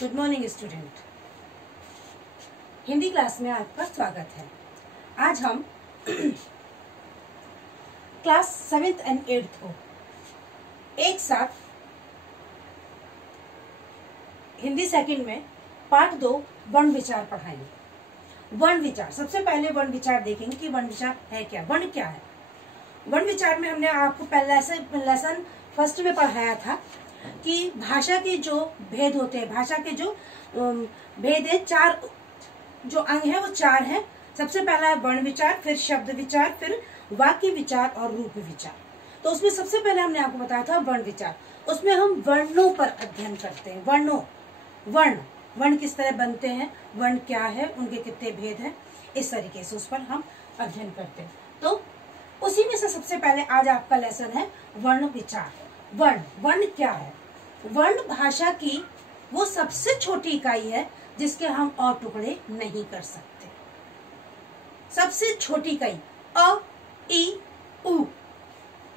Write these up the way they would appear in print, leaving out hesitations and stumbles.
Good morning student. Hindi class में आपका स्वागत है। आज हम क्लास 7th and 8th को एक साथ हिंदी सेकंड में पार्ट 2 वर्ण विचार पढ़ाएंगे। वर्ण विचार, सबसे पहले वर्ण विचार देखेंगे कि वर्ण विचार है क्या, वर्ण क्या है। वर्ण विचार में हमने आपको पहला लेसन फर्स्ट में पढ़ाया था कि भाषा के जो भेद होते हैं, भाषा के जो भेद है, 4 जो अंग है वो 4 है। सबसे पहला है वर्ण विचार, फिर शब्द विचार, फिर वाक्य विचार और रूप विचार। तो उसमें सबसे पहले हमने आपको बताया था वर्ण विचार। उसमें हम वर्णों पर अध्ययन करते हैं। वर्ण किस तरह बनते हैं, वर्ण क्या है, उनके कितने भेद हैं, इस तरीके से उस पर हम अध्ययन करते हैं। तो उसी में से सबसे पहले आज आपका लेसन है वर्ण विचार। वर्ण क्या है? वर्ण भाषा की वो सबसे छोटी इकाई है जिसके हम और टुकड़े नहीं कर सकते। सबसे छोटी इकाई अ, ई, उ,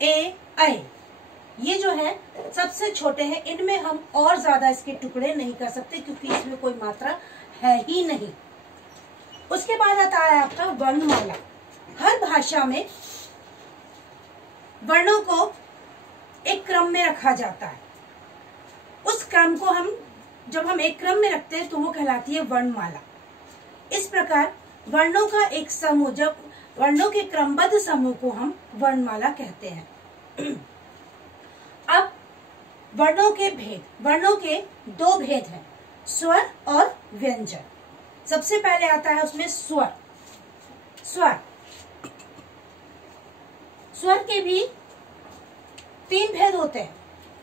ए, ऐ, ये जो है सबसे छोटे हैं। इनमें हम और ज्यादा इसके टुकड़े नहीं कर सकते क्योंकि इसमें कोई मात्रा है ही नहीं। उसके बाद आता है आपका वर्णमाला। हर भाषा में वर्णों को एक क्रम में रखा जाता है। उस क्रम को जब हम एक क्रम में रखते हैं तो वो कहलाती है वर्णमाला। इस प्रकार वर्णों का एक समूह, जब वर्णों के क्रमबद्ध समूह को हम वर्णमाला कहते हैं। अब वर्णों के भेद, वर्णों के 2 भेद हैं, स्वर और व्यंजन। सबसे पहले आता है उसमें स्वर। स्वर के भी 3 भेद होते हैं।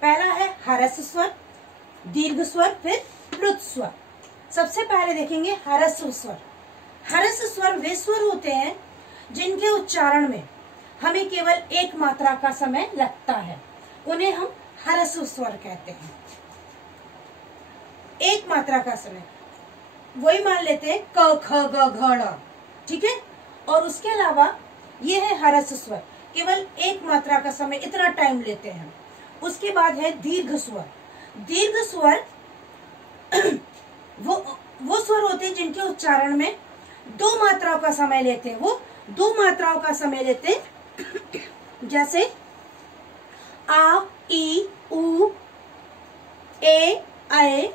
पहला है ह्रस्व स्वर, दीर्घ स्वर, फिर प्लुत स्वर। सबसे पहले देखेंगे ह्रस्व स्वर। ह्रस्व स्वर वे स्वर होते हैं जिनके उच्चारण में हमें केवल एक मात्रा का समय लगता है, उन्हें हम ह्रस्व स्वर कहते हैं। एक मात्रा का समय वही मान लेते हैं क, ख, ग, घ, ङ, ठीक है। और उसके अलावा ये है ह्रस्व स्वर, केवल एक मात्रा का समय, इतना टाइम लेते हैं। उसके बाद है दीर्घ स्वर। दीर्घ स्वर वो स्वर होते हैं जिनके उच्चारण में 2 मात्राओं का समय लेते हैं। वो 2 मात्राओं का समय लेते हैं, जैसे आ, ई, उ, ए, ऐ,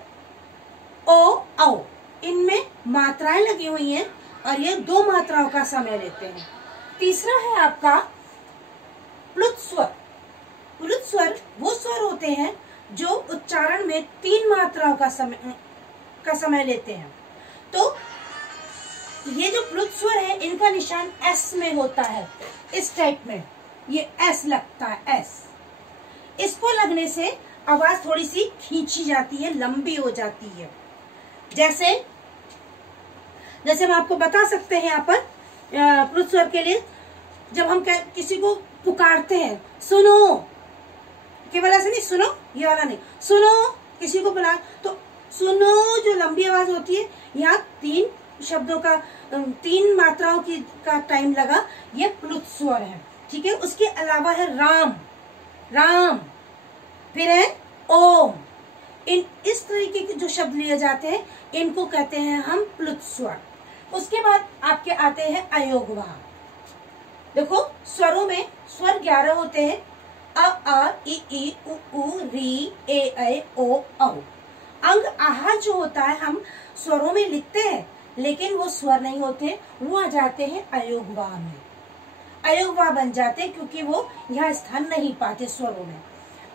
ओ, औ। इनमें मात्राएं लगी हुई हैं और ये 2 मात्राओं का समय लेते हैं। तीसरा है आपका प्लुत स्वर। प्लुत स्वर वो स्वर होते हैं जो उच्चारण में 3 मात्राओं का समय लेते हैं। तो ये जो प्लुत स्वर है इनका निशान एस में होता है, इस टाइप में ये एस लगता है, एस। इसको लगने से आवाज थोड़ी सी खींची जाती है, लंबी हो जाती है। जैसे हम आपको बता सकते हैं यहाँ पर प्लुत स्वर के लिए, जब हम किसी को पुकारते हैं, सुनो, केवल ऐसे नहीं सुनो, ये वाला नहीं, सुनो, किसी को बुला तो सुनो, जो लंबी आवाज होती है, यहाँ 3 शब्दों का 3 मात्राओं का टाइम लगा, ये प्लुत स्वर है, ठीक है। उसके अलावा है राम, फिर है ओम। इस तरीके के जो शब्द लिए जाते हैं इनको कहते हैं हम प्लुत स्वर। उसके बाद आपके आते हैं अयोगवाह। देखो स्वरों में स्वर 11 होते हैं, अ, आ, ई, उ, री, ए, ऐ, ओ, औ। अंग आहा जो होता है हम स्वरों में लिखते हैं, लेकिन वो स्वर नहीं होते, वो आ जाते हैं अयोगवाह में। अयोगवाह बन जाते हैं क्योंकि वो यहाँ स्थान नहीं पाते स्वरों में।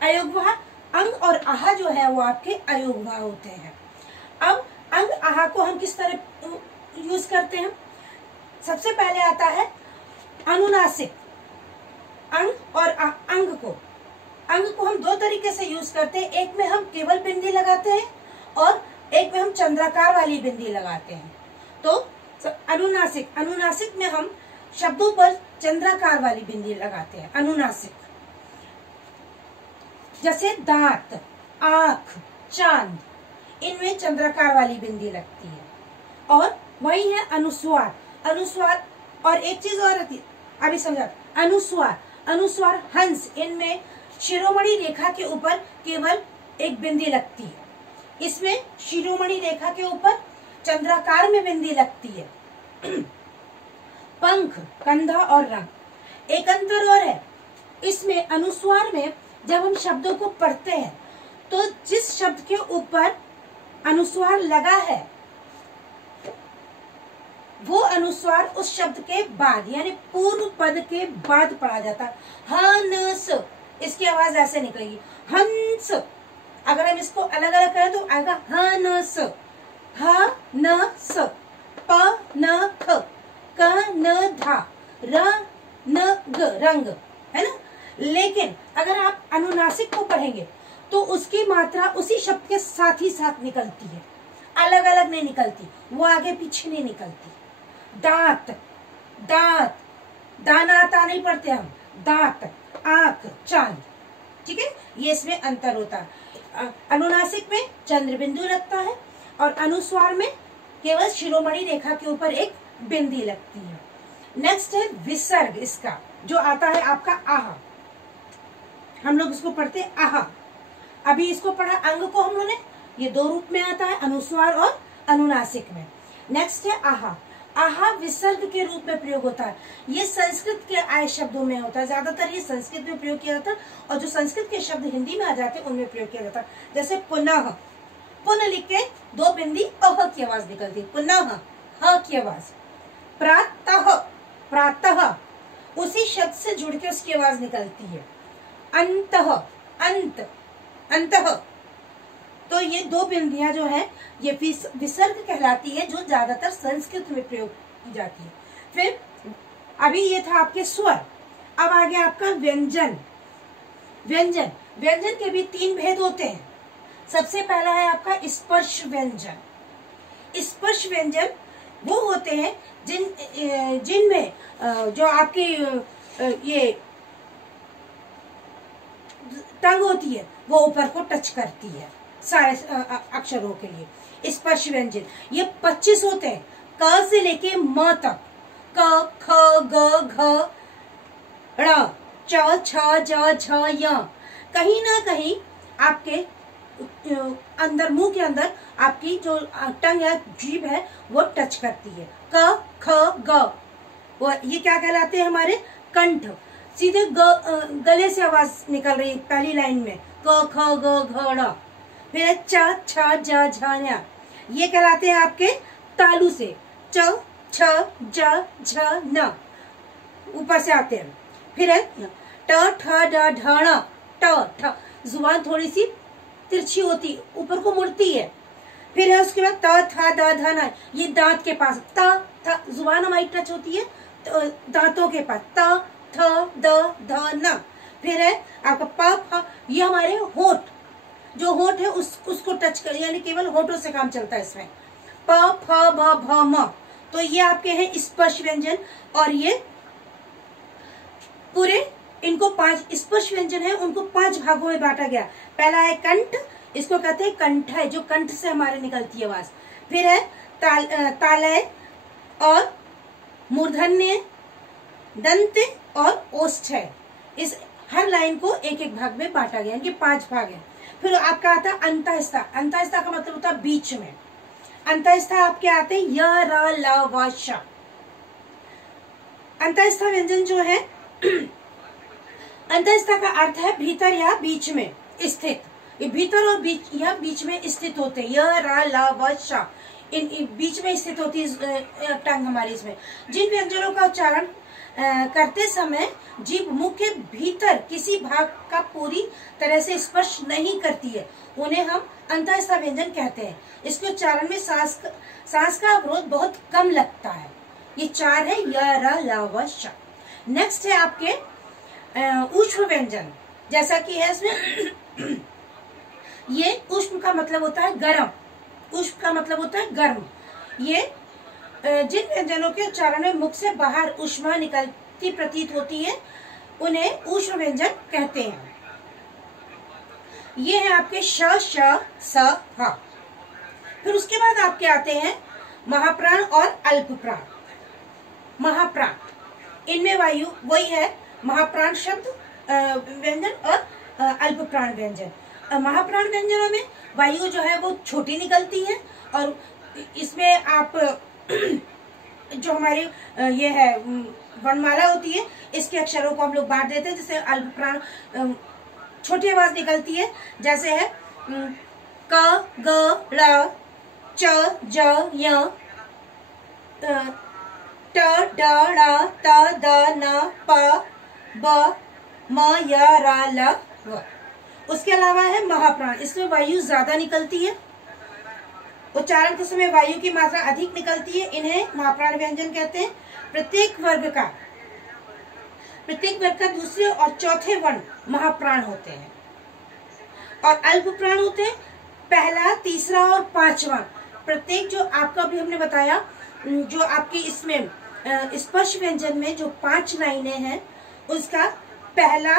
अयोगवाह अंग और आहा जो है वो आपके अयोगवाह होते हैं। अब अंग आहा को हम किस तरह यूज करते हैं? सबसे पहले आता है अनुनासिक। अंग और अंग को हम 2 तरीके से यूज करते हैं। एक में हम केवल बिंदी लगाते हैं और एक में हम चंद्राकार वाली बिंदी लगाते हैं। तो अनुनासिक में हम शब्दों पर चंद्राकार वाली बिंदी लगाते हैं, अनुनासिक। जैसे दांत, आंख, चांद, इनमें चंद्राकार वाली बिंदी लगती है। और वही है अनुस्वार। और एक चीज और आती, अभी समझा, अनुस्वार हंस, इनमें शिरोमणि रेखा के ऊपर केवल एक बिंदी लगती है। इसमें शिरोमणि रेखा के ऊपर चंद्राकार में बिंदी लगती है। पंख, कंधा और रंग। एक अंतर और है, इसमें अनुस्वार में जब हम शब्दों को पढ़ते हैं तो जिस शब्द के ऊपर अनुस्वार लगा है वो अनुस्वार उस शब्द के बाद यानी पूर्व पद के बाद पढ़ा जाता है। हंस, इसकी आवाज ऐसे निकलेगी, हंस। अगर हम इसको अलग अलग करें तो आएगा हनस, ह न स, प न ख, क न धा, र न ग, रंग, है ना। लेकिन अगर आप अनुनासिक को पढ़ेंगे तो उसकी मात्रा उसी शब्द के साथ ही साथ निकलती है, अलग अलग नहीं निकलती, वो आगे पीछे नहीं निकलती। दांत, दांत, दाना आता नहीं पढ़ते हम, दांत, आंख, चांद, ठीक है, ये इसमें अंतर होता है। अनुनासिक में चंद्र बिंदु लगता है और अनुस्वार में केवल शिरोमणि रेखा के ऊपर एक बिंदी लगती है। नेक्स्ट है विसर्ग, इसका जो आता है आपका आहा, हम लोग इसको पढ़ते हैं आहा। अभी इसको पढ़ा अंग को हम लोगों ने, ये दो रूप में आता है, अनुस्वार और अनुनासिक में। नेक्स्ट है आहा। आहा विसर्ग के रूप में प्रयोग होता है, ये संस्कृत के आए शब्दों में होता है, ज्यादातर ये संस्कृत में प्रयोग किया जाता है और जो संस्कृत के शब्द हिंदी में आ जाते हैं उनमें प्रयोग किया जाता है। जैसे पुनः, पुनः लिख के दो बिंदी अह की आवाज निकलती है, पुनः ह की आवाज। प्रातः, प्रातः उसी शब्द से जुड़ के उसकी आवाज निकलती है। अंतः, अंत, अंतः, तो ये दो बिंदियां जो है ये विसर्ग कहलाती है, जो ज्यादातर संस्कृत में प्रयोग की जाती है। फिर अभी ये था आपके स्वर, अब आ गया आपका व्यंजन। व्यंजन, व्यंजन के भी तीन भेद होते हैं। सबसे पहला है आपका स्पर्श व्यंजन। स्पर्श व्यंजन वो होते हैं जिनमें जो आपकी ये टंग होती है वो ऊपर को टच करती है सारे अक्षरों के लिए। स्पर्श व्यंजन ये 25 होते हैं, क से लेके म तक, क, ख, ग, घ, ड़, च, छ, ज, झ, य। कहीं ना कहीं आपके अंदर, मुंह के अंदर आपकी जो टंग है, जीभ है, वो टच करती है। क, ख, ग, वो ये क्या कहलाते हैं हमारे कंठ। सीधे गले से आवाज निकल रही है पहली लाइन में, क, ख, ग, घ, ड़। फिर च, छ, ज, झ, ञ, ये कहलाते हैं आपके तालू से, च, छ, ज, झ, न, ऊपर से आते हैं। फिर है ट, ठ, ड, ढ, ण, ट, ठ, जुबान थोड़ी सी तिरछी होती, ऊपर को मुड़ती है। फिर है उसके बाद त, थ, द, ध, न, ये दांत के पास, त, थ, जुबान हमारी टच होती है दांतों के पास, त, थ, द, ध, न। फिर है आपका प, फ, ये हमारे होठ, जो होठ है उसको टच कर, यानी केवल होठों से काम चलता है इसमें। प, फ, ब, भ, म, तो ये आपके हैं स्पर्श व्यंजन। और ये पूरे इनको 5 स्पर्श व्यंजन है, उनको 5 भागों में बांटा गया। पहला है कंठ, इसको कहते हैं कंठ है, जो कंठ से हमारे निकलती है आवाज। फिर है तालय और मूर्धन्य, दंत और ओष्ठ है। इस हर लाइन को एक एक भाग में बांटा गया, इनके 5 भाग हैं। फिर आपका आता है अंतःस्था। अंतःस्था का मतलब होता है बीच में। अंतःस्था आपके आते हैं य, र, ल, व, श। अंतःस्था व्यंजन जो है अंतःस्था का अर्थ है भीतर या बीच में स्थित। ये भीतर और बीच या बीच में स्थित होते हैं, य, र, ल, व, श, इन बीच में स्थित होती है टंग हमारी। इसमें जिन व्यंजनों का उच्चारण करते समय जीभ मुख के भीतर किसी भाग का पूरी तरह से स्पर्श नहीं करती है, उन्हें हम अंतःस्था व्यंजन कहते हैं। इसके उच्चारण में सांस का अवरोध बहुत कम लगता है। ये 4 है, य, र, ल, व, श। नेक्स्ट है आपके ऊष्म व्यंजन, जैसा कि है इसमें ये ऊष्म का मतलब होता है गर्म, ऊष्म का मतलब होता है गर्म। ये जिन व्यंजनों के उच्चारण में मुख से बाहर ऊष्मा निकलती प्रतीत होती है उन्हें ऊष्म व्यंजन कहते हैं। ये है आपके श, श, स, ह। फिर उसके बाद आपके आते हैं महाप्राण और अल्प प्राण। महाप्राण, इनमें वायु वही है, महाप्राण शब्द व्यंजन और अल्प प्राण व्यंजन। महाप्राण व्यंजनों में वायु जो है वो छोटी निकलती है, और इसमें आप जो हमारी ये है वर्णमाला होती है, इसके अक्षरों को हम लोग बांट देते हैं। जैसे अल्प प्राण छोटी आवाज निकलती है, जैसे है क ग ल च ज य ट ड ड़ त द न प ब म य र ल व। उसके अलावा है महाप्राण, इसमें वायु ज्यादा निकलती है, उच्चारण के समय वायु की मात्रा अधिक निकलती है, इन्हें महाप्राण व्यंजन कहते हैं। प्रत्येक वर्ग का दूसरे और चौथे वर्ण महाप्राण होते हैं, और अल्प प्राण होते हैं पहला, तीसरा और पांचवा। प्रत्येक जो आपका भी हमने बताया, जो आपकी इसमें स्पर्श व्यंजन में जो 5 लाइनें हैं, उसका पहला,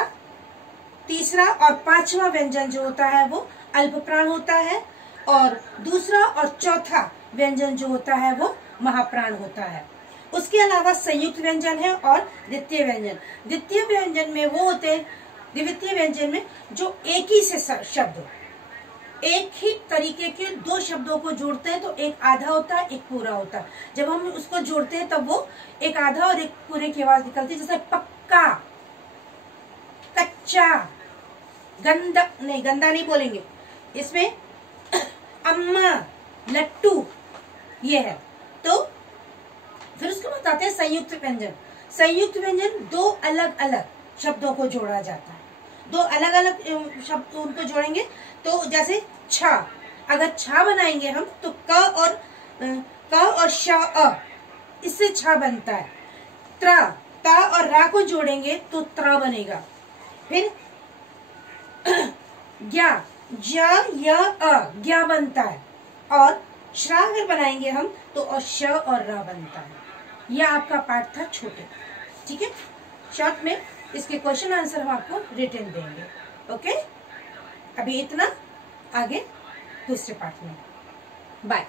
तीसरा और पांचवा व्यंजन जो होता है वो अल्प प्राण होता है, और दूसरा और चौथा व्यंजन जो होता है वो महाप्राण होता है। उसके अलावा संयुक्त व्यंजन है और द्वितीय व्यंजन। द्वितीय व्यंजन में वो होते हैं, द्वितीय व्यंजन में जो एक ही से शब्द, एक ही तरीके के 2 शब्दों को जोड़ते हैं, तो एक आधा होता है, एक पूरा होता है। जब हम उसको जोड़ते हैं तब वो एक आधा और एक पूरे की आवाज निकलती है। जैसे पक्का, कच्चा, गंदा नहीं बोलेंगे इसमें, अम्मा, लट्टू, ये है। तो फिर उसके बाद आते हैं संयुक्त व्यंजन। संयुक्त व्यंजन 2 अलग अलग शब्दों को जोड़ा जाता है, 2 अलग अलग शब्द उनको जोड़ेंगे। तो जैसे छा, अगर छा बनाएंगे हम तो क और श अ, इससे छा बनता है। त्रा, ता और रा को जोड़ेंगे तो त्रा बनेगा। फिर ज्ञा, ज य अ, ज्ञा बनता है, और श्रा अगर बनाएंगे हम तो और श और रा बनता है। यह आपका पाठ था छोटे, ठीक है। शॉर्ट में इसके क्वेश्चन आंसर हम आपको रिटन देंगे। ओके, अभी इतना, आगे दूसरे पार्ट में। बाय।